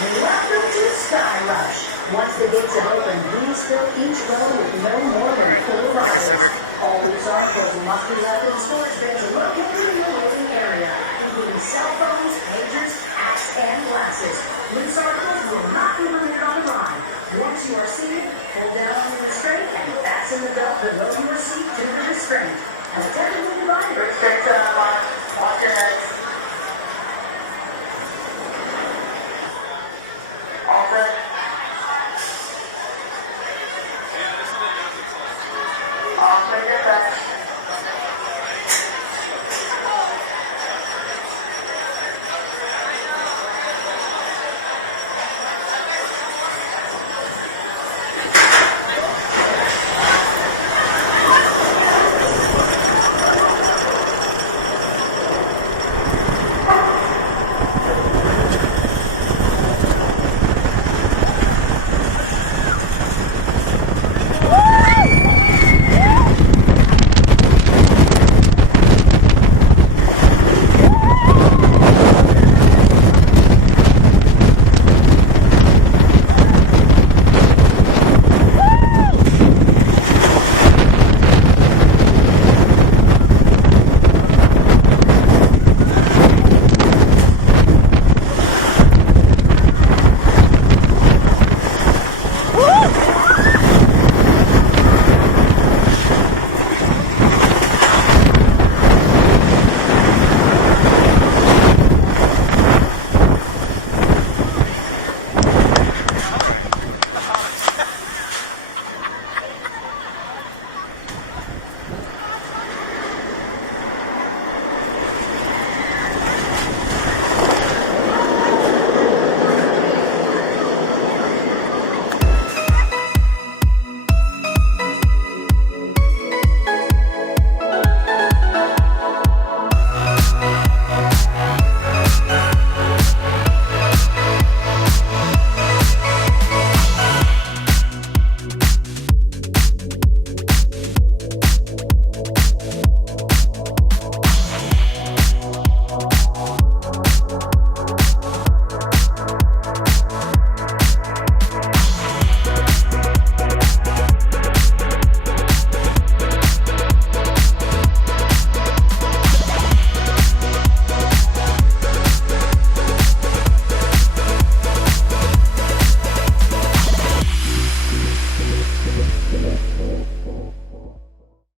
Welcome to Skyrush. Once the gates have opened, please fill each row with no more than 4 riders. All loose articles must be left in storage bins located in the loading area, including cell phones, pagers, hats, and glasses. Loose articles will not be removed on the ride. Once you are seated, pull down on the restraint and fasten the belt below your seat to the restraint. An attendant